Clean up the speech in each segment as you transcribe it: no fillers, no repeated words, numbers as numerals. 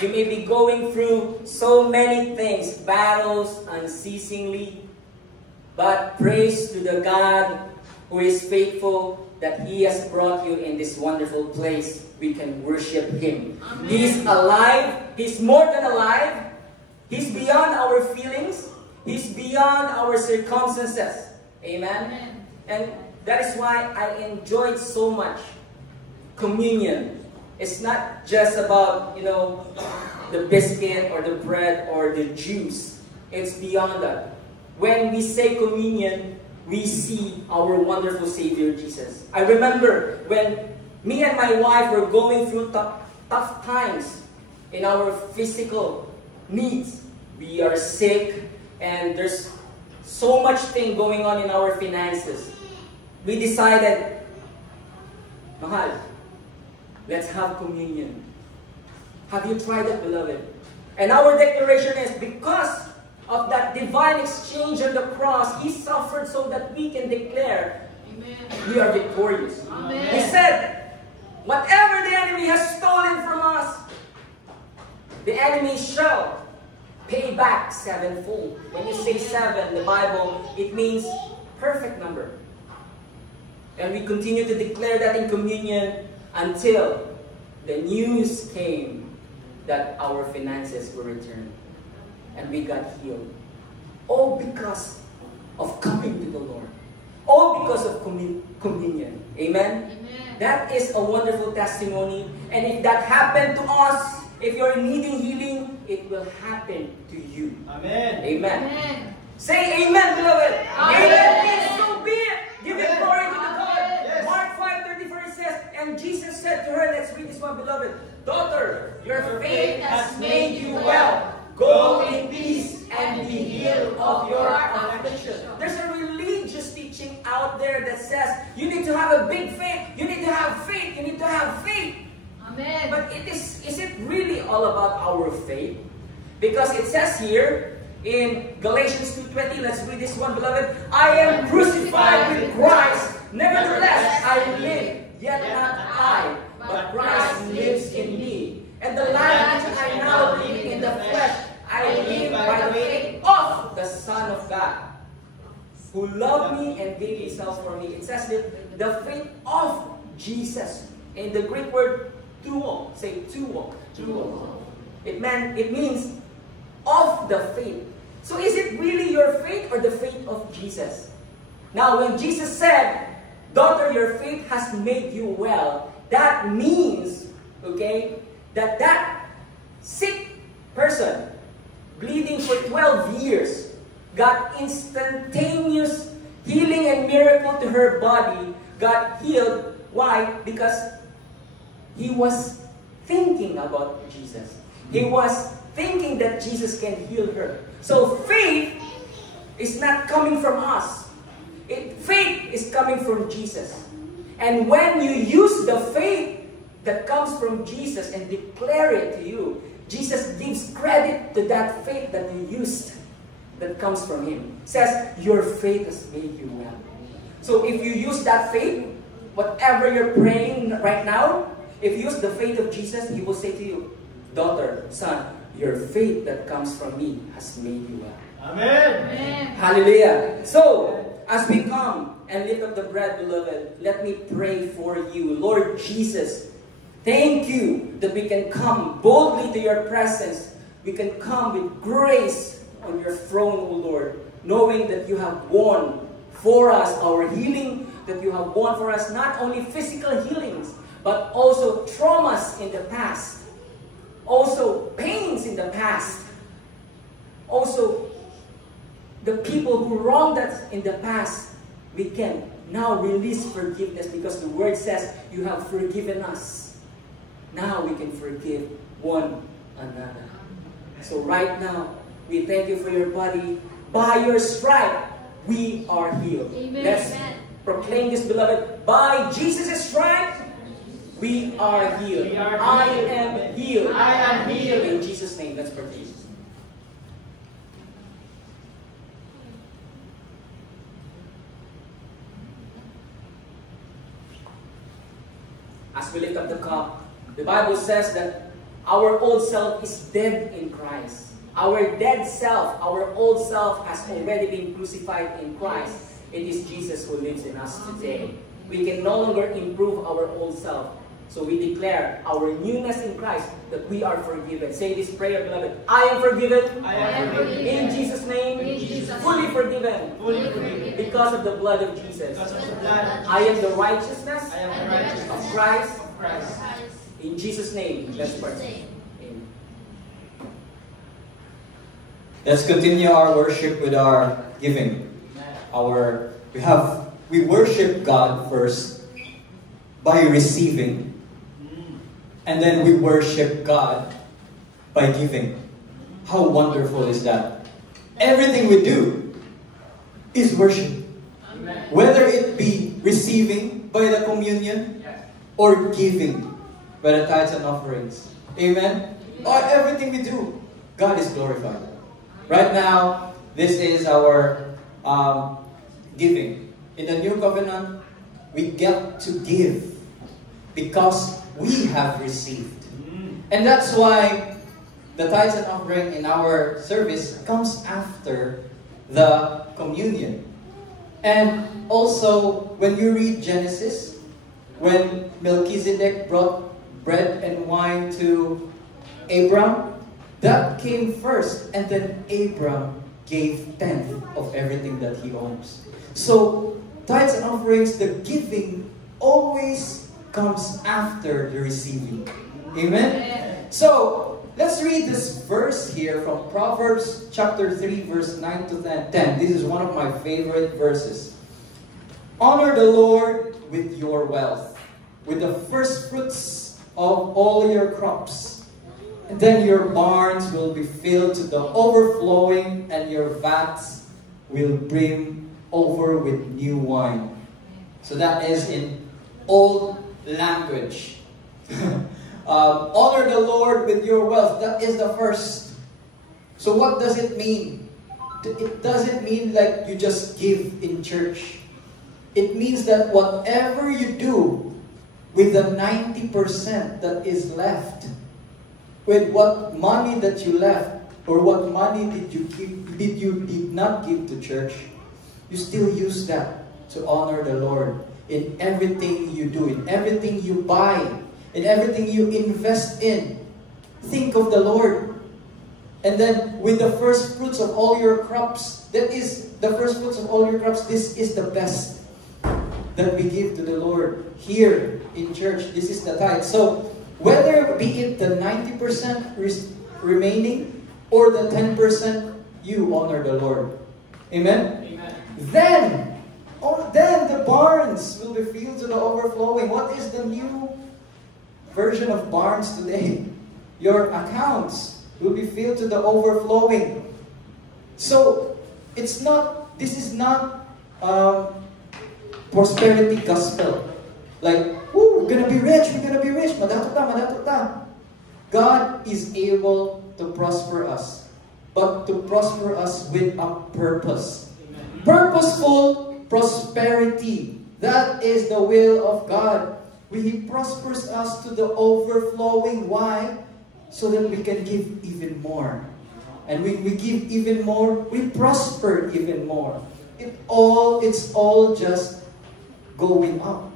You may be going through so many things, battles unceasingly, but praise to the God who is faithful that He has brought you in this wonderful place. We can worship Him. Amen. He's alive. He's more than alive. He's beyond our feelings. He's beyond our circumstances. Amen? Amen. And that is why I enjoyed so much communion. It's not just about, the biscuit or the bread or the juice. It's beyond that. When we say communion, we see our wonderful Savior Jesus. I remember when me and my wife were going through tough times in our physical needs. We are sick and there's so much thing going on in our finances. We decided, Mahal, let's have communion. Have you tried it, beloved? And our declaration is, because of that divine exchange on the cross, He suffered so that we can declare, Amen. we are victorious. Amen. He said, whatever the enemy has stolen from us, the enemy shall pay back sevenfold. When you say seven, the Bible, it means perfect number. And we continue to declare that in communion until the news came that our finances were returned. And we got healed. All because of coming to the Lord. All because of communion. Amen? Amen. That is a wonderful testimony. And if that happened to us, if you're needing healing, it will happen to you. Amen. Amen. Amen. Say amen, beloved. Amen. Amen. So be it. Give it glory to the God. Yes. Mark 5:34 says, and Jesus said to her, let's read this one, beloved. Daughter, your faith has made you well. Go in peace and be healed of your affliction. There's a religious teaching out there that says you need to have a big faith. You need to have faith. You need to have faith. Amen. But is it really all about our faith? Because it says here in Galatians 2:20, let's read this one, beloved. I am crucified with Christ. Nevertheless, I live, yet not I, but Christ lives in me. And the life which I now live in the flesh, I live by the faith of the Son of God, who loved me and gave Himself for me. It says that the faith of Jesus. In the Greek word tuo, say tuo. Tuo. It means of the faith. So is it really your faith or the faith of Jesus? Now when Jesus said, daughter, your faith has made you well, that means, okay, that sick person, bleeding for 12 years, got instantaneous healing and miracle to her body, got healed. Why? Because he was thinking about Jesus. He was thinking that Jesus can heal her. So faith is not coming from us. Faith is coming from Jesus. And when you use the faith that comes from Jesus and declare it to you, Jesus gives credit to that faith that you used that comes from Him. Says, your faith has made you well. So if you use that faith, whatever you're praying right now, if you use the faith of Jesus, He will say to you, daughter, son, your faith that comes from me has made you well. Amen. Amen. Hallelujah. So, as we come and lift up the bread, beloved, let me pray for you. Lord Jesus, thank you that we can come boldly to your presence. We can come with grace on your throne, O Lord, knowing that you have won for us our healing, that you have won for us not only physical healings, but also traumas in the past, also pains in the past, also the people who wronged us in the past. We can now release forgiveness because the word says you have forgiven us. Now we can forgive one another. So right now, we thank you for your body. By your stripe, we are healed. Amen. Let's proclaim this, beloved. By Jesus' stripe, we are healed. We are I healed. am healed. I am healed. In Jesus' name, let's pray. As we lift up the cup, the Bible says that our old self is dead in Christ. Our dead self, our old self has already been crucified in Christ. It is Jesus who lives in us today. We can no longer improve our old self. So we declare our newness in Christ, that we are forgiven. Say this prayer, beloved. I am forgiven. I am forgiven. In Jesus' name. In Jesus' fully forgiven. Fully forgiven. Because of the blood of Jesus. Because of the blood of Jesus. I am the righteousness, I am the righteousness of Christ. of Christ. In Jesus' name. Let's pray. Amen. Let's continue our worship with our giving. We worship God first by receiving, and then we worship God by giving. How wonderful is that? Everything we do is worship. Amen. Whether it be receiving by the communion or giving by the tithes and offerings. Amen? Or everything we do, God is glorified. Right now, this is our giving. In the New Covenant, we get to give because we have received. And that's why the tithes and offering in our service comes after the communion. And also, when you read Genesis, when Melchizedek brought bread and wine to Abram, that came first, and then Abram gave 10th of everything that he owns. So, tithes and offerings, the giving always comes after the receiving. Amen? So, let's read this verse here from Proverbs chapter 3, verse 9 to 10. This is one of my favorite verses. Honor the Lord with your wealth, with the first fruits of all your crops. And then your barns will be filled to the overflowing, and your vats will brim over with new wine. So that is in old language. Honor the Lord with your wealth. That is the first. So what does it mean? It doesn't mean like you just give in church. It means that whatever you do with the 90% that is left, with what money that you left, or what money did not give to church, you still use that to honor the Lord in everything you do, in everything you buy, in everything you invest in. Think of the Lord. And then with the first fruits of all your crops, that is the first fruits of all your crops, this is the best that we give to the Lord here in church. This is the tithe. So whether be it the 90% remaining or the 10%, you honor the Lord. Amen? Amen. Then the barns will be filled to the overflowing. What is the new version of barns today? Your accounts will be filled to the overflowing. So this is not prosperity gospel. Like, we're gonna be rich, madato ta. God is able to prosper us, but to prosper us with a purpose. Amen. Purposeful prosperity. That is the will of God. He prospers us to the overflowing. Why? So that we can give even more. And when we give even more, we prosper even more. It's all just going up.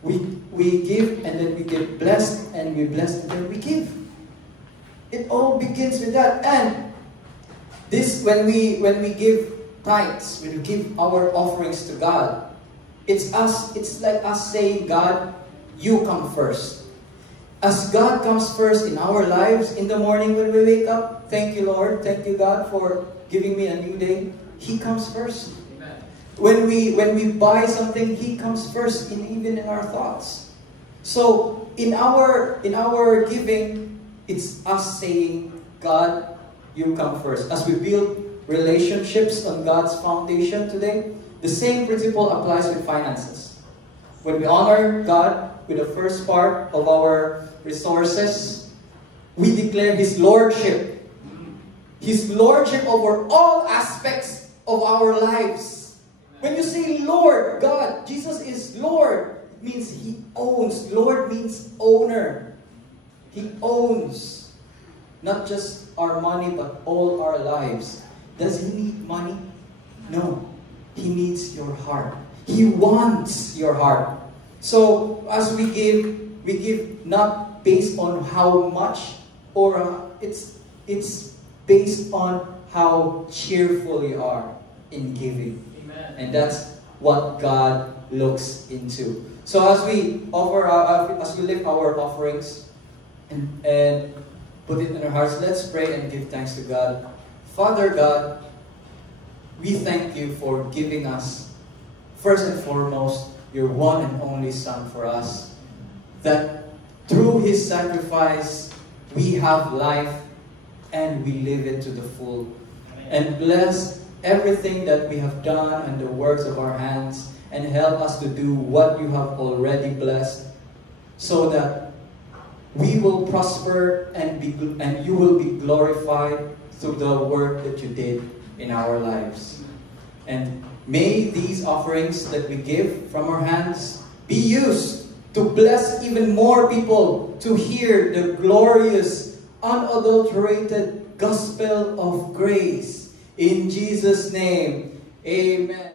We give, and then we get blessed, and we bless, and then we give. It all begins with that. And this, when we give tithes, when we give our offerings to God, it's like us saying, God, you come first. As God comes first in our lives, in the morning when we wake up, thank you, Lord, thank you, God, for giving me a new day. He comes first. When we buy something, He comes first, even in our thoughts. So in our giving, it's us saying, God, you come first. As we build relationships on God's foundation today, the same principle applies with finances. When we honor God with the first part of our resources, we declare His Lordship. His Lordship over all aspects of our lives. When you say Lord, God, Jesus is Lord, it means He owns. Lord means owner. He owns not just our money, but all our lives. Does He need money? No. He needs your heart. He wants your heart. So as we give not based on how much, or it's based on how cheerful you are in giving. Amen. And that's what God looks into. So as we lift our offerings and put it in our hearts, let's pray and give thanks to God. Father God, we thank you for giving us, first and foremost, your one and only Son for us. That through His sacrifice, we have life and we live it to the full. And bless everything that we have done and the works of our hands, and help us to do what you have already blessed, so that we will prosper and you will be glorified through the work that you did in our lives. And may these offerings that we give from our hands be used to bless even more people to hear the glorious, unadulterated gospel of grace. In Jesus' name, amen.